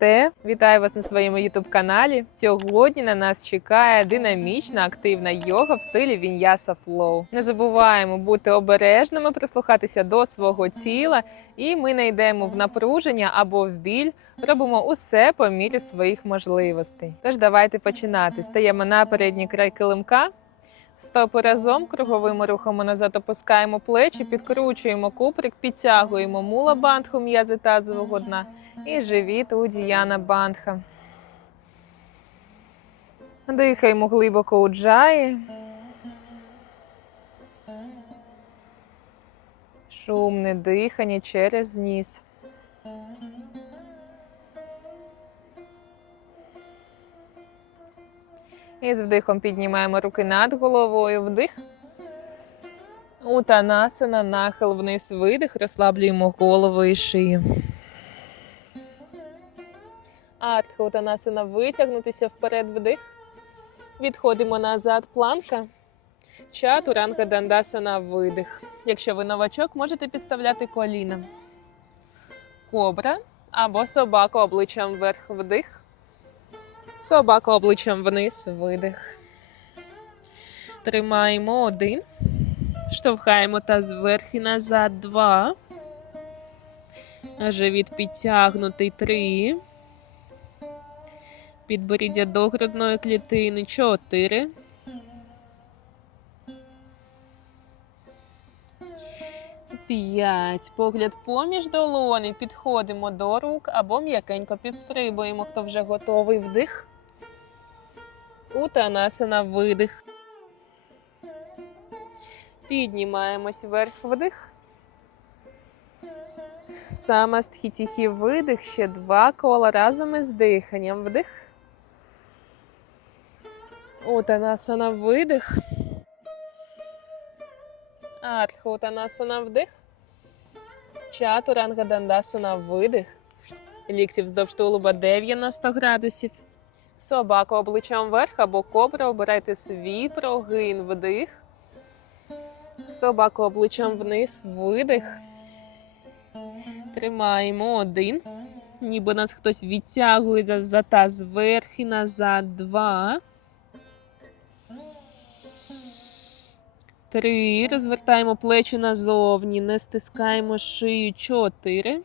Намасте! Вітаю вас на своєму youtube каналі. Сьогодні на нас чекає динамічна активна йога в стилі Віньяса Flow. Не забуваємо бути обережними, прислухатися до свого тіла, і ми не йдемо в напруження або в біль. Робимо усе по мірі своїх можливостей. Тож давайте починати. Стаємо на передній край килимка. Стопи разом, круговими рухами назад опускаємо плечі, підкручуємо куприк, підтягуємо мула бандху м'язи тазового дна і живіт у діяна бандха. Дихаємо глибоко у джаї. Шумне дихання через ніс. І з вдихом піднімаємо руки над головою. Вдих. Утанасана, нахил вниз, видих, розслаблюємо голову і шию. Артха Утанасана, витягнутися вперед вдих. Відходимо назад, планка. Чатуранга Дандасана, видих. Якщо ви новачок, можете підставляти коліна. Кобра або собака обличчям вверх вдих. Собака обличчям вниз, видих. Тримаємо один. Штовхаємо таз вверх назад. Два. Живіт підтягнутий. Три. Підборіддя до грудної клітини. Чотири. П'ять. Погляд поміж долоні. Підходимо до рук або м'якенько підстрибуємо. Хто вже готовий вдих. Утанасана видих. Піднімаємось вверх вдих. Самастхітіхі видих. Ще два кола разом із диханням. Вдих. Утанасана видих. Артха Утанасана вдих. Чатуранга Дандасана видих. Лікті вздовж тулуба 90 градусів. Собака обличчям вверх або кобра. Обирайте свій прогин вдих. Собака обличчям вниз, видих. Тримаємо один. Ніби нас хтось відтягує за таз вверх і назад. Два. Три. Розвертаємо плечі назовні. Не стискаємо шию. Чотири.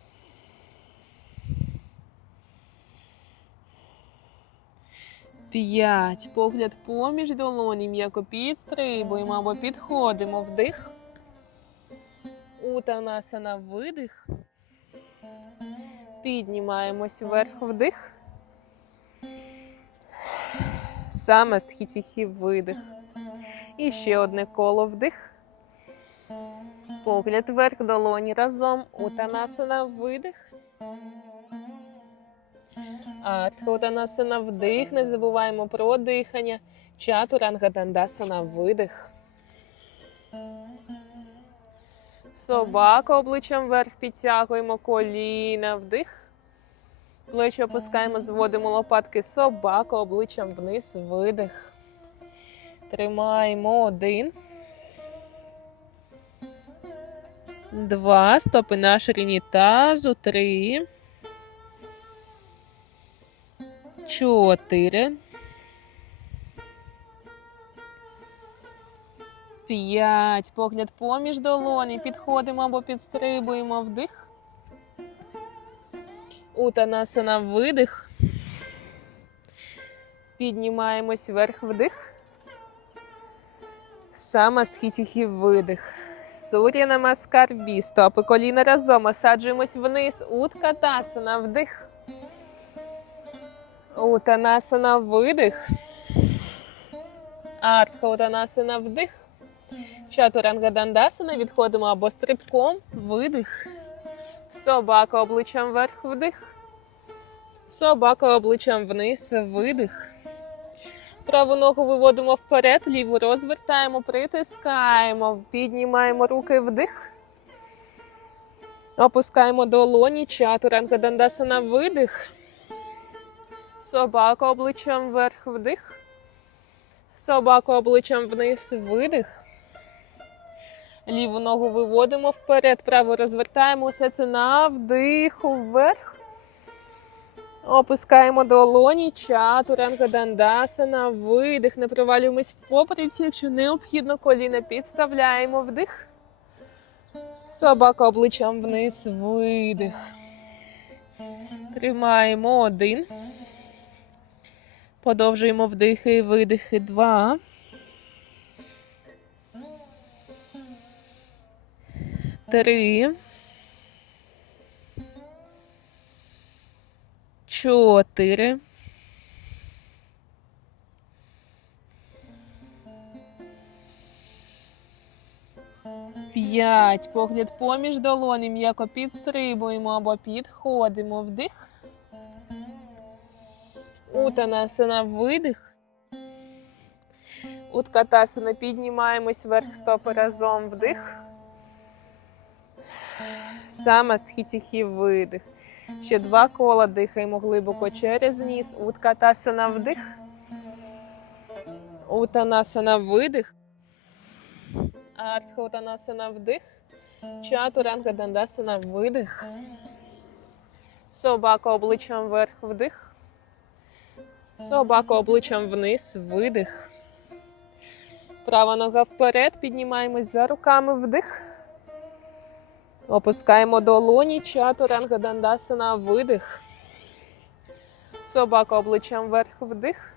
П'ять. Погляд поміж долоні. М'яко підстрибуємо або підходимо. Вдих. Утанасана видих. Піднімаємось вверх вдих. Саме стхітіхі видих. І ще одне коло вдих. Погляд вверх долоні разом. Утанасана видих. Артхутанасана вдих. Не забуваємо про дихання. Чатуранга Дандасана видих. Собака обличчям вверх підтягуємо коліна вдих. Плечі опускаємо, зводимо лопатки. Собака обличчям вниз, видих. Тримаємо один. Два. Стопи на ширині тазу. Три. Чотири. П'ять. Погляд поміж долоні. Підходимо або підстрибуємо вдих. Утанасана видих. Піднімаємось вверх вдих. Самастхітіхі видих. Сур'я намаскар. Стопи коліна разом. Осаджуємось вниз. Уткатасана вдих. Утанасана видих. Артха Утанасана вдих. Чатуранга Дандасана. Відходимо або стрибком. Видих. Собака обличчям вверх вдих. Собака обличчям вниз. Видих. Праву ногу виводимо вперед, ліву розвертаємо, притискаємо, піднімаємо руки вдих. Опускаємо долоні, чатуранга дандасана видих. Собака обличчям вверх вдих. Собака обличчям вниз видих. Ліву ногу виводимо вперед, праву розвертаємо. Все це на вдиху вверх. Опускаємо долоні, чатуранга дандасана, видих, не провалюємось в поприці, якщо необхідно, коліна підставляємо вдих. Собака обличчям вниз, видих. Тримаємо один. Подовжуємо вдихи і видихи. Два. Три. Чотири. П'ять. Погляд поміж долоні. М'яко підстрибуємо або підходимо. Вдих. Утанасана видих. Уткатасана піднімаємось вверх стопи разом вдих. Самастхітіхі видих. Ще два кола дихаємо глибоко через ніс. Уткатасана вдих. Утанасана видих. Артхаутанасана вдих. Чатуранга дандасана видих. Собака обличчям вверх вдих. Собака обличчям вниз, видих. Права нога вперед, піднімаємось за руками вдих. Опускаємо долоні, чатуранга дандасана, видих. Собака обличчям вверх вдих.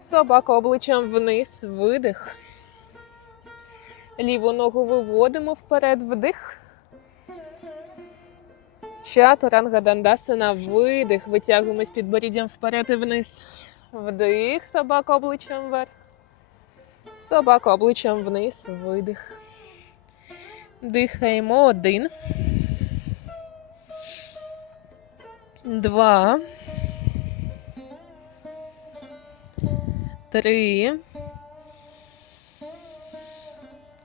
Собака обличчям вниз, видих. Ліву ногу виводимо вперед, вдих. Чатуранга дандасана, видих. Витягуємось підборіддям вперед і вниз. Вдих, собака обличчям вверх. Собака обличчям вниз, видих. Дихаємо один. Два. Три.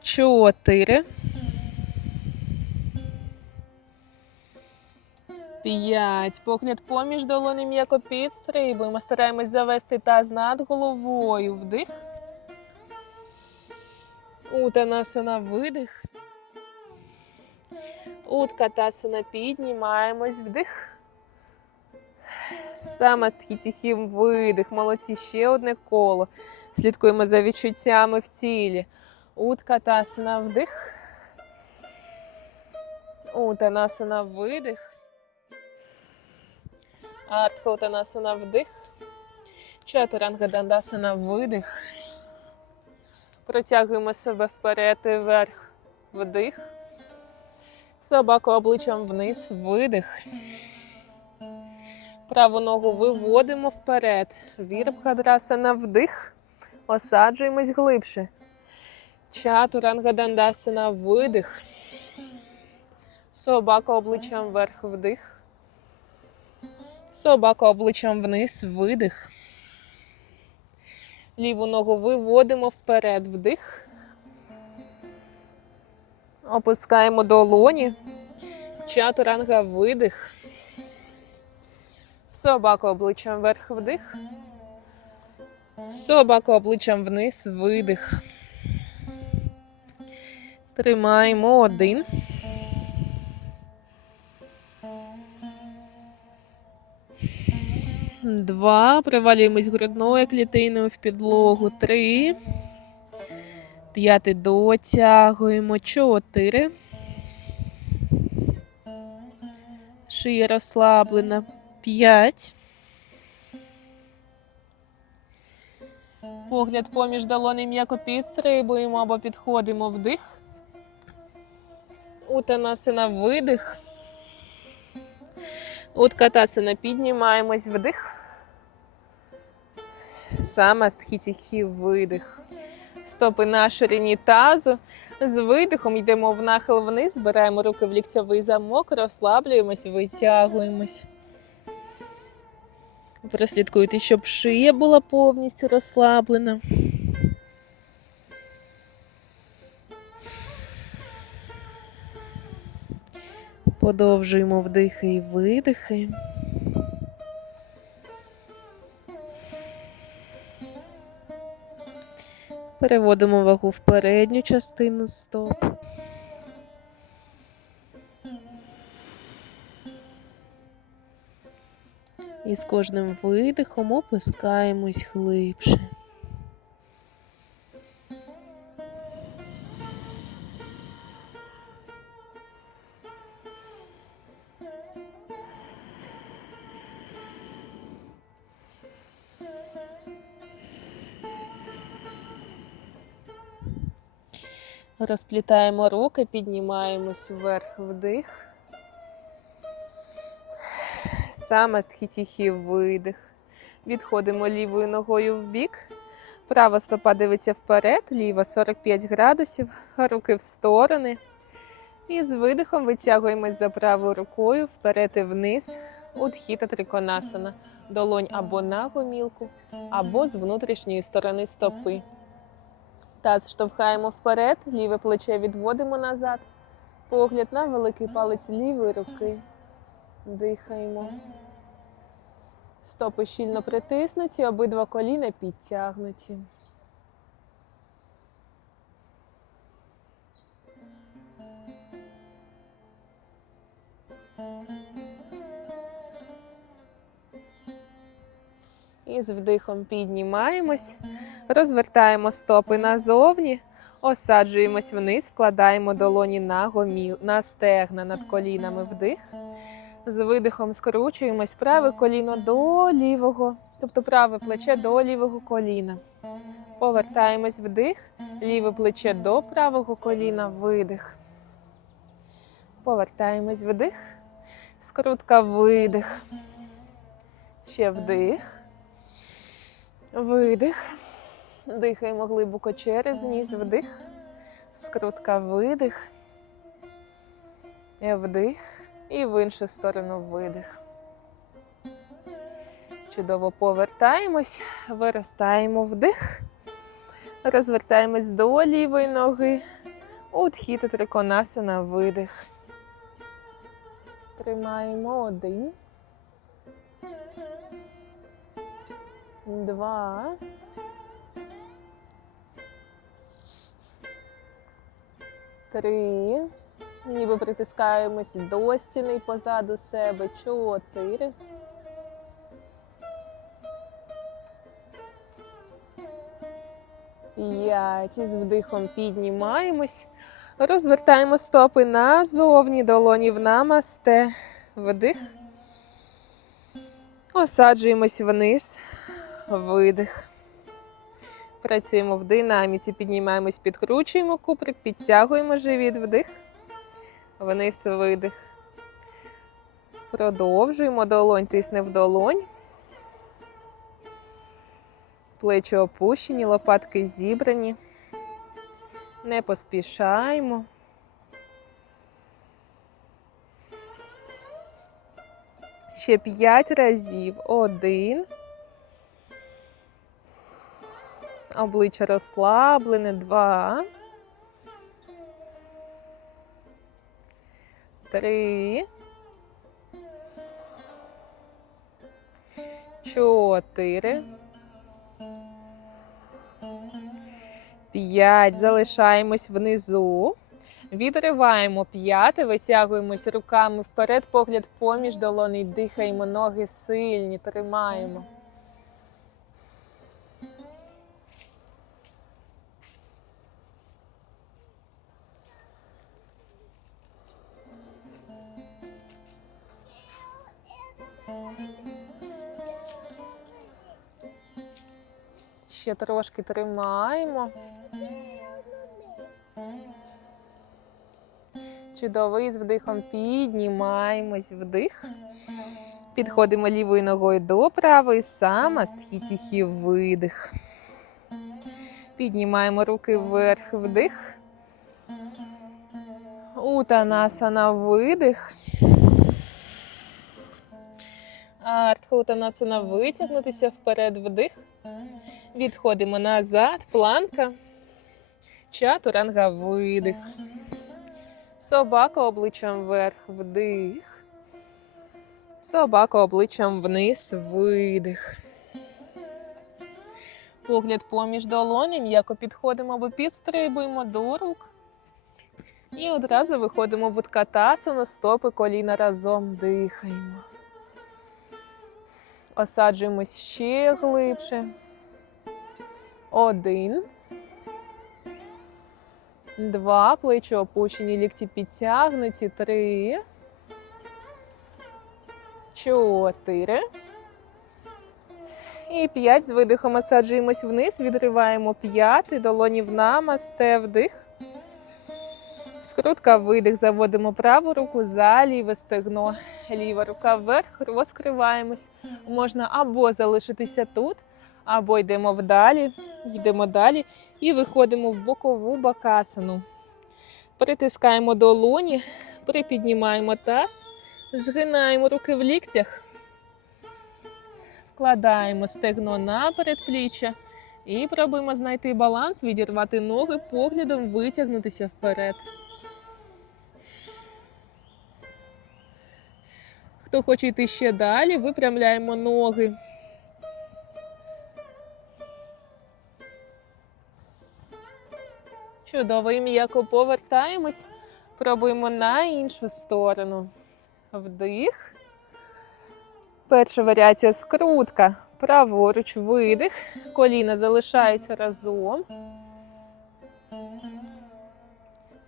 Чотири. П'ять. Погляд поміж долоні м'яко підстрибуємо. Стараємось завести таз над головою. Вдих. Утанасана видих. Уткатасана піднімаємось. Вдих. Самастхітіхім видих. Молодці. Ще одне коло. Слідкуємо за відчуттями в тілі. Уткатасана вдих. Утанасана видих. Артхаутанасана вдих. Чатуранга дандасана видих. Протягуємо себе вперед і вверх. Вдих. Собаку обличчям вниз. Видих. Праву ногу виводимо вперед. Вірбхадрасана вдих. Осаджуємось глибше. Чатуранга дандасана видих. Собака обличчям вверх вдих. Собака обличчям вниз, видих. Ліву ногу виводимо вперед, вдих. Опускаємо долоні. Чатуранга видих. Собака обличчям вверх вдих. Собака обличчям вниз, видих. Тримаємо один. Два. Привалюємось грудною клітиною в підлогу. Три. П'ятий дотягуємо. Чотири. Шия розслаблена. П'ять. Погляд поміж долони м'яко підстрибуємо або підходимо вдих. Утанасина видих. Уткатасина піднімаємось вдих. Самастхітіхі видих. Стопи на ширині тазу. З видихом йдемо в нахил вниз, збираємо руки в ліктьовий замок, розслаблюємось, витягуємось. Прослідкуйте, щоб шия була повністю розслаблена. Подовжуємо вдихи і видихи. Переводимо вагу в передню частину стоп. І з кожним видихом опускаємось глибше. Розплітаємо руки, піднімаємось вверх вдих. Саме стхітіхі видих. Відходимо лівою ногою в бік. Права стопа дивиться вперед, ліва 45 градусів, руки в сторони. І з видихом витягуємось за правою рукою вперед і вниз. Удхіта триконасана. Долонь або на гомілку, або з внутрішньої сторони стопи. Таз штовхаємо вперед, ліве плече відводимо назад. Погляд на великий палець лівої руки. Дихаємо. Стопи щільно притиснуті, обидва коліна підтягнуті. І з вдихом піднімаємось, розвертаємо стопи назовні, осаджуємось вниз, вкладаємо долоні на гоміл, на стегна над колінами вдих. З видихом скручуємось праве коліно до лівого, тобто праве плече до лівого коліна. Повертаємось вдих, ліве плече до правого коліна, видих. Повертаємось вдих, скрутка видих. Ще вдих. Видих. Дихаємо глибоко через ніс, вдих. Скрутка видих. Вдих. І в іншу сторону видих. Чудово повертаємось, виростаємо вдих. Розвертаємось до лівої ноги. Утхіта триконасана, видих. Тримаємо один. Два. Три. Ніби притискаємось до стіни позаду себе. Чотири. П'ять. І з вдихом піднімаємось. Розвертаємо стопи назовні, долоні в намасте. Вдих. Осаджуємось вниз. Видих. Працюємо в динаміці, піднімаємось, підкручуємо куприк, підтягуємо живіт, вдих. Вниз видих. Продовжуємо долонь, тисне в долонь. Плечі опущені, лопатки зібрані. Не поспішаємо. Ще п'ять разів. Один. Обличчя розслаблене. Два. Три. Чотири. П'ять. Залишаємось внизу. Відриваємо п'яти, витягуємось руками вперед, погляд поміж долоней, дихаємо, ноги сильні, тримаємо. Ще трошки тримаємо. Чудовий з вдихом піднімаємось вдих. Підходимо лівою ногою до правої, сама стхітіхі видих. Піднімаємо руки вверх вдих. Утанасана видих. Артхутанасана витягнутися вперед вдих. Відходимо назад, планка. Чатуранга видих. Собака обличчям вверх, вдих. Собака обличчям вниз, видих. Погляд поміж долоні, м'яко підходимо або підстрибуємо до рук. І одразу виходимо в уткатасану, стопи коліна разом дихаємо. Осаджуємось ще глибше. Один. Два. Плечі опущені, лікті підтягнуті. Три. Чотири. І п'ять. З видихом осаджуємось вниз, відриваємо п'яти, долоні в намасте, вдих. Скрутка, видих, заводимо праву руку за ліве стегно. Ліва рука вверх, розкриваємось. Можна або залишитися тут, або йдемо вдалі, йдемо далі і виходимо в бокову бакасану. Притискаємо долоні, припіднімаємо таз, згинаємо руки в ліктях, вкладаємо стегно на передпліччя і пробуємо знайти баланс, відірвати ноги, поглядом витягнутися вперед. Хто хоче йти ще далі, випрямляємо ноги. Чудово, і м'яко повертаємось. Пробуємо на іншу сторону. Вдих. Перша варіація скрутка. Праворуч видих. Коліна залишаються разом.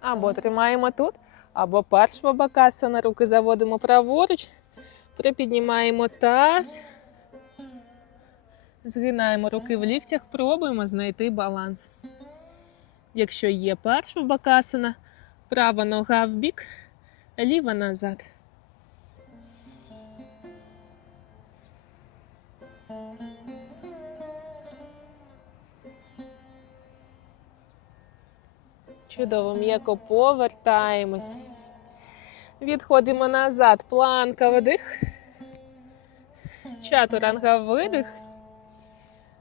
Або тримаємо тут, або паршва бакасана. Руки заводимо праворуч. Припіднімаємо таз. Згинаємо руки в ліктях, пробуємо знайти баланс. Якщо є паршва бакасана, права нога в бік, ліва назад. Чудово, м'яко повертаємось. Відходимо назад. Планка вдих. Чатуранга видих.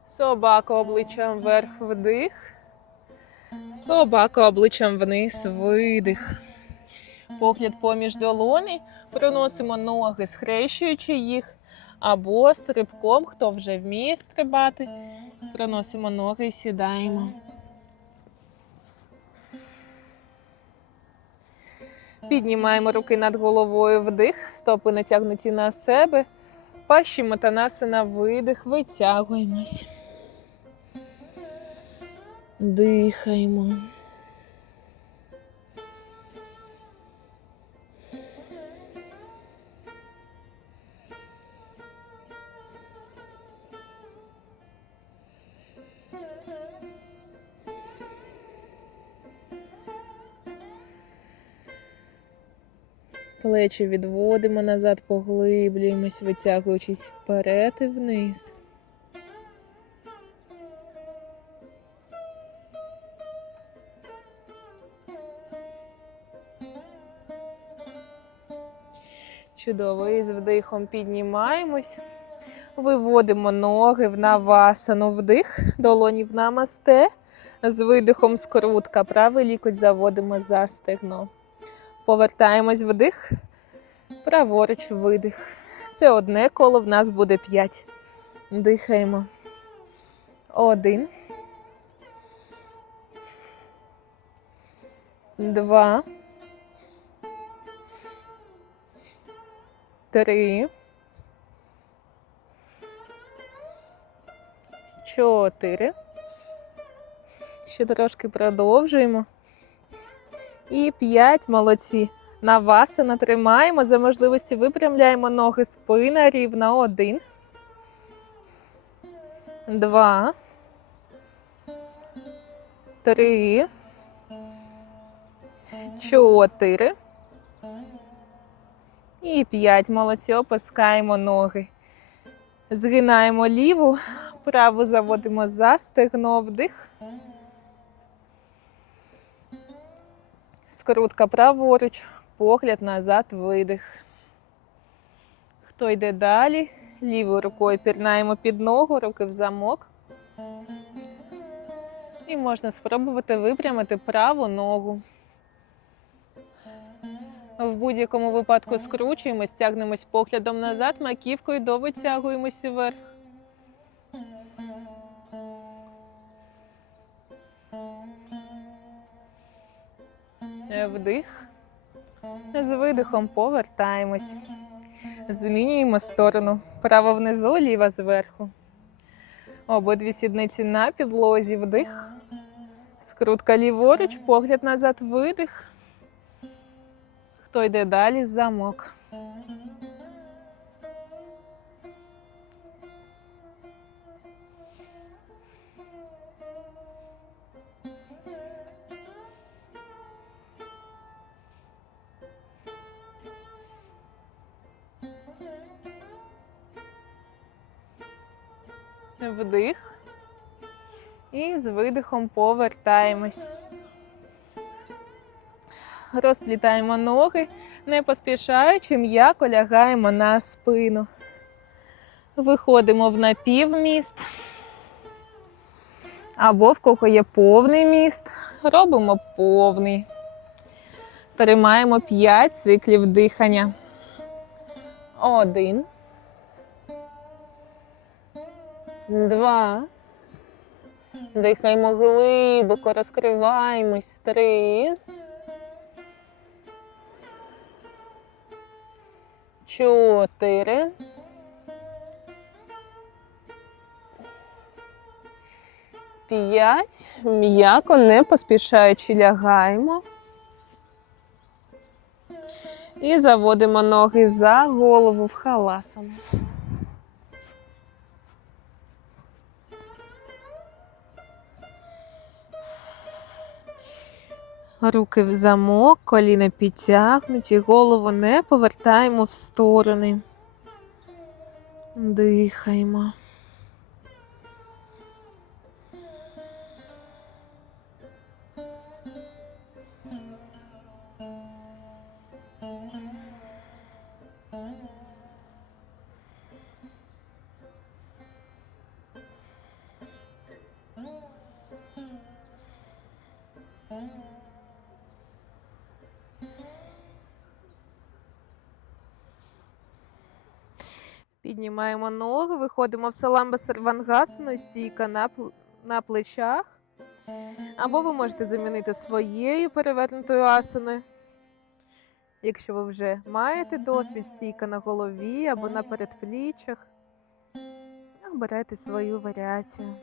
Собака обличчям вверх вдих. Собака обличчям вниз видих. Погляд поміж долоні. Проносимо ноги, схрещуючи їх. Або стрибком, хто вже вміє стрибати. Проносимо ноги і сідаємо. Піднімаємо руки над головою вдих, стопи натягнуті на себе. Пащі матанасина, видих, витягуємось. Дихаємо. Плечі відводимо назад, поглиблюємось, витягуючись вперед і вниз. Чудово, і з вдихом піднімаємось. Виводимо ноги в навасану вдих, долоні в намасте. З видихом скрутка. Правий лікоть заводимо за стегно. Повертаємось вдих, праворуч видих. Це одне коло, в нас буде п'ять. Дихаємо. Один. Два. Три. Чотири. Ще трошки продовжуємо. І п'ять молодці. Навасана тримаємо. За можливості випрямляємо ноги, спина рівна. Один. Два. Три. Чотири. І п'ять. Молодці. Опускаємо ноги. Згинаємо ліву, праву заводимо за стегно вдих. Скрутка праворуч, погляд назад, видих. Хто йде далі? Лівою рукою пірнаємо під ногу, руки в замок. І можна спробувати випрямити праву ногу. В будь-якому випадку скручуємось, тягнемось поглядом назад, маківкою довитягуємося вверх. Вдих. З видихом повертаємось. Змінюємо сторону. Право внизу, ліва зверху. Обидві сідниці на підлозі, вдих. Скрутка ліворуч, погляд назад, видих. Хто йде далі? Замок. Вдих. І з видихом повертаємось. Розплітаємо ноги, не поспішаючи, м'яко лягаємо на спину. Виходимо в напівміст. Або в кого є повний міст, робимо повний. Тримаємо 5 циклів дихання. Один. Два. Дихаємо глибоко, розкриваємось. Три. Чотири. П'ять. М'яко, не поспішаючи лягаємо. І заводимо ноги за голову в халасану. Руки в замок, коліна підтягнуті, голову не повертаємо в сторони. Дихаємо. Піднімаємо ноги, виходимо в саламба сервангасану, стійка на, на плечах. Або ви можете замінити своєю перевернутою асаною. Якщо ви вже маєте досвід, стійка на голові або на передпліччях. Обирайте свою варіацію.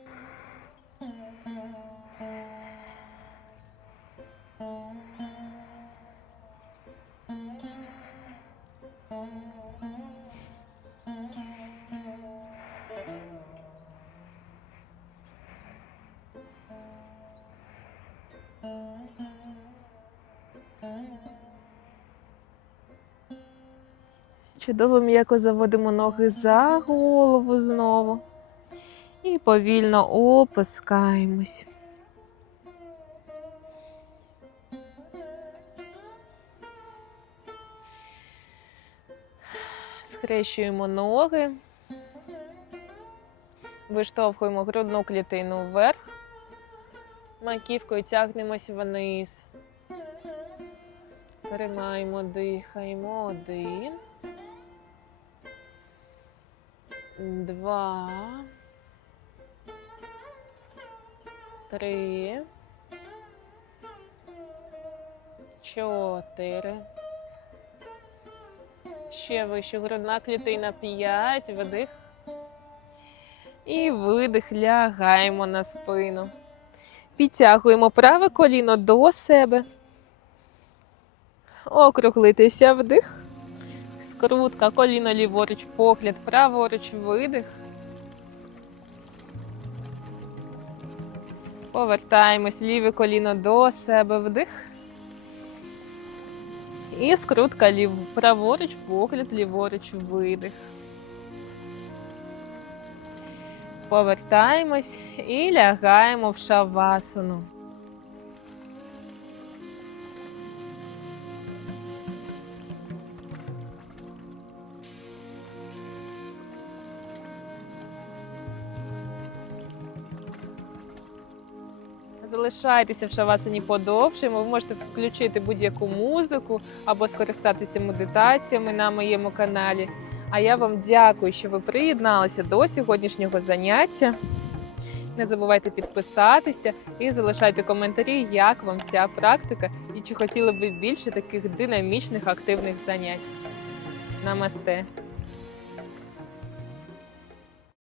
Чудово м'яко заводимо ноги за голову знову. І повільно опускаємось. Схрещуємо ноги. Виштовхуємо грудну клітину вверх. Маківкою тягнемось вниз. Тримаємо, дихаємо. Один. Два. Три. Чотири. Ще вище грудна клітина. П'ять. Вдих. І видих. Лягаємо на спину. Підтягуємо праве коліно до себе. Округлитися вдих. Скрутка, коліно ліворуч, погляд, праворуч, видих. Повертаємось ліве коліно до себе вдих. І скрутка лів... праворуч, погляд, ліворуч, видих. Повертаємось і лягаємо в шавасану. Залишайтеся в шавасані подовше. Ви можете включити будь-яку музику або скористатися медитаціями на моєму каналі. А я вам дякую, що ви приєдналися до сьогоднішнього заняття. Не забувайте підписатися і залишайте коментарі, як вам ця практика і чи хотіли б ви більше таких динамічних активних занять. Намасте!